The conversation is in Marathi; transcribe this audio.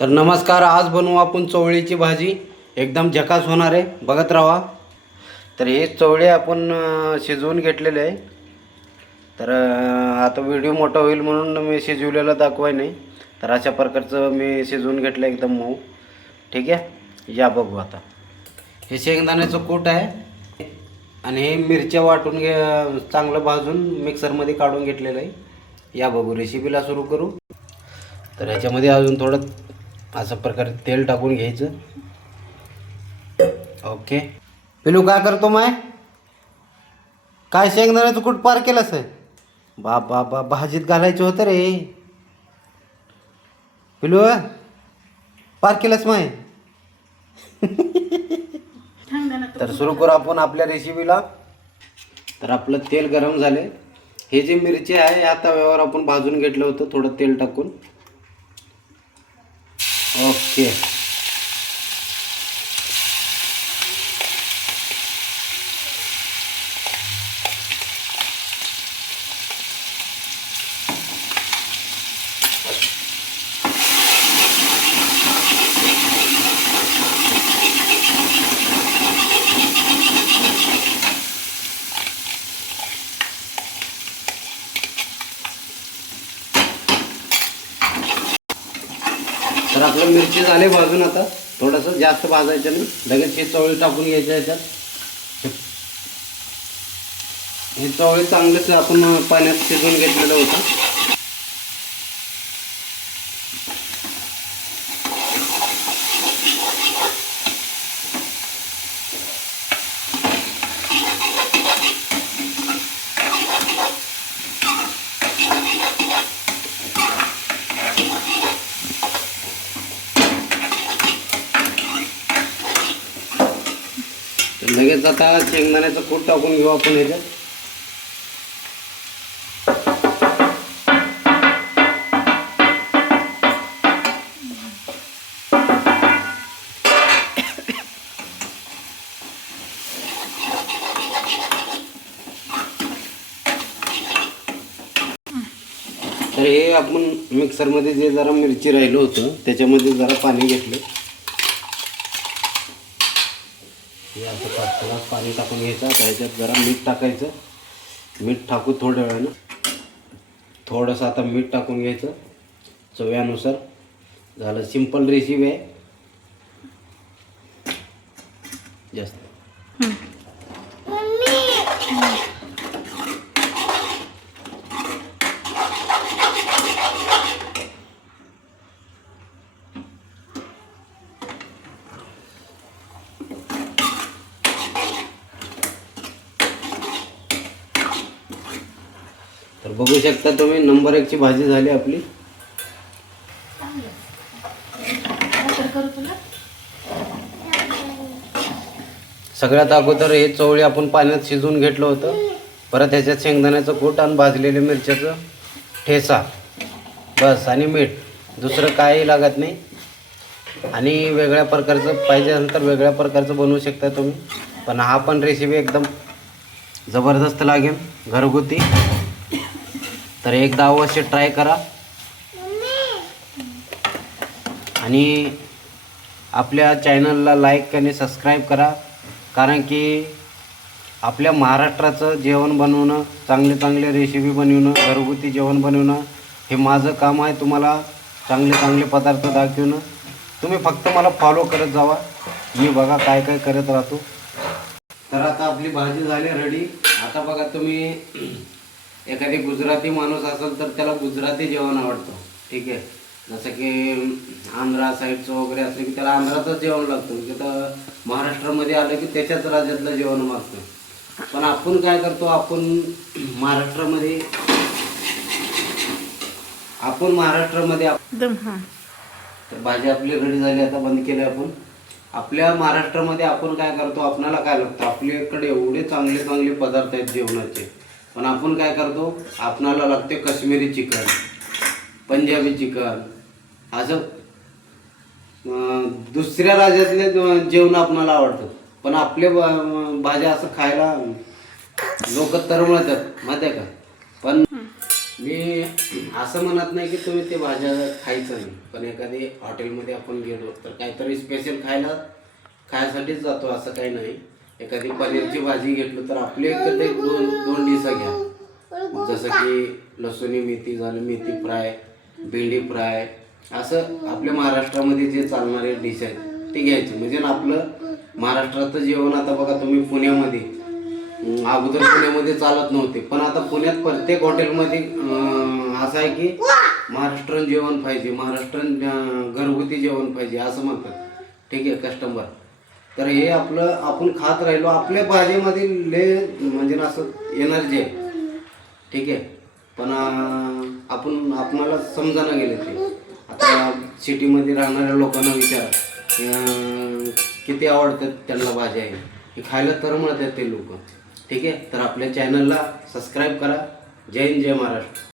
तर नमस्कार, आज बनवू आपण चवळीची भाजी. एकदम झकास होणार आहे, बघत राहा. तर हे चवळे आपण शिजवून घेतलेले आहे. तर आता व्हिडिओ मोठा होईल म्हणून मी शिजवलेलं दाखवाय नाही. तर अशा प्रकारचं मी शिजवून घेतलं एकदम मऊ. ठीक आहे, या बघू. आता हे शेंगदाण्याचं कूट आहे आणि हे मिरच्या वाटून चांगलं भाजून मिक्सरमध्ये काढून घेतलेलं आहे. या बघू, रेसिपीला सुरू करू. तर ह्याच्यामध्ये अजून थोडं अशा प्रकारे तेल टाकून घ्यायचं. ओके, पिलू काय करतो माय? काय शेंगदाण्याचं कूट पार केलंस आहे? बाबा भाजीत घालायचं होतं रे पिलू, पार केलंस माय. तर सुरू करू आपण आपल्या रेसिपीला. तर आपलं तेल गरम झाले. हे जे मिरची आहे या तव्यावर आपण भाजून घेतलं होतं थोडं तेल टाकून. ओके, तर आपलं मिरची झाले भाजून. आता थोडंसं जास्त भाजायचं नाही, लगेच हे चवळी टाकून घ्यायचं याच्यात. हे चवळी चांगलंच आपण पाण्यात शिजवून घेतलेलं होतं. लगेच आता शेंगदाण्याचं कूट टाकून घेऊ आपण याच्यात. तर हे आपण मिक्सरमध्ये जे जरा मिरची राहिलं होतं त्याच्यामध्ये जरा पाणी घेतलं. हे असं पाच पाणी टाकून घ्यायचं. त्याच्यात जरा मीठ टाकायचं. मीठ टाकू थोड्या वेळानं. थोडंसं आता मीठ टाकून घ्यायचं चव्यानुसार. झालं, सिंपल रेसिपी आहे. जास्त तर बघू शकता तुम्ही, नंबर 1 ची भाजी झाली आपली. सगळ्यात अगोदर हे चवळी आपण पाण्यात शिजवून घेतलं होतं. परत ह्याच्यात शेंगदाण्याचं कूट आणि भाजलेल्या मिरच्याचं ठेचा बस, आणि मीठ. दुसरं काही लागत नाही. आणि वेगळ्या प्रकारचं पाहिजे नंतर वेगळ्या प्रकारचं बनवू शकता तुम्ही. पण हा पण रेसिपी एकदम जबरदस्त लागेल, घरगुती. तर एकदा अवश्य ट्राय करा. आणि आपल्या चॅनलला लाईक आणि सबस्क्राईब करा. कारण की आपल्या महाराष्ट्राचं जेवण बनवणं, चांगले चांगले रेसिपी बनवणं, घरगुती जेवण बनवणं हे माझं काम आहे. तुम्हाला चांगले चांगले पदार्थ दाखवणं. तुम्ही फक्त मला फॉलो करत जावा. मी बघा काय काय करत राहतो. तर आता आपली भाजी झाली रेडी. आता बघा, तुम्ही एखादी गुजराती माणूस असेल तर त्याला गुजराती जेवण आवडतं. ठीक आहे, जसं की आंध्रा साईडचं वगैरे असलं की त्याला आंध्राचंच जेवण लागतं. की तर महाराष्ट्रामध्ये आलं की त्याच्याच राज्यातलं जेवण मागतं. पण आपण काय करतो, आपण महाराष्ट्रामध्ये तर भाजी आपली रेडी झाली. आता बंद केली आपण. आपल्या महाराष्ट्रामध्ये आपण काय करतो, आपणाला काय लागतं, आपल्याकडे एवढे चांगले चांगले पदार्थ आहेत जेवणाचे. पण आपण काय करतो, आपणाला लागते काश्मीरी चिकन, पंजाबी चिकन, असं दुसऱ्या राज्यातले जेवण आपणाला आवडतं. पण आपले भाज्या असं खायला लोक तरमळतात, माहिती आहे का. पण मी असं म्हणत नाही की तुम्ही ते भाज्या खायचं नाही, पण एखादी हॉटेलमध्ये आपण गेलो तर काहीतरी स्पेशल खायसाठीच जातो असं काही नाही. एखादी पनीरची भाजी घेतलो तर आपली एक दोन डिशा घ्या, जसं की लसूणी मेथी झालं, मेथी फ्राय, भेंडी फ्राय, असं आपल्या महाराष्ट्रामध्ये जे चालणारे डिश आहेत ते घ्यायचे. म्हणजे ना आपलं महाराष्ट्राचं जेवण आता बघा तुम्ही पुण्यामध्ये, अगोदर पुण्यामध्ये चालत नव्हते, पण आता पुण्यात प्रत्येक हॉटेलमध्ये असं आहे की महाराष्ट्रीयन जेवण पाहिजे, महाराष्ट्रीयन घरगुती जेवण पाहिजे असं म्हणतात. ठीक आहे कस्टमर. तर हे आपलं आपण खात राहिलो, आपल्या भाजीमध्ये म्हणजे ना असं एनर्जी आहे. ठीक आहे. पण आपणाला समजायला गेले ते. आता सिटीमध्ये राहणाऱ्या लोकांना विचारा किती आवडतात त्यांना भाज्या आहे, हे खायला तर म्हणतात ते लोक. ठीक आहे. तर आपल्या चॅनलला सबस्क्राईब करा. जय हिंद, जय महाराष्ट्र.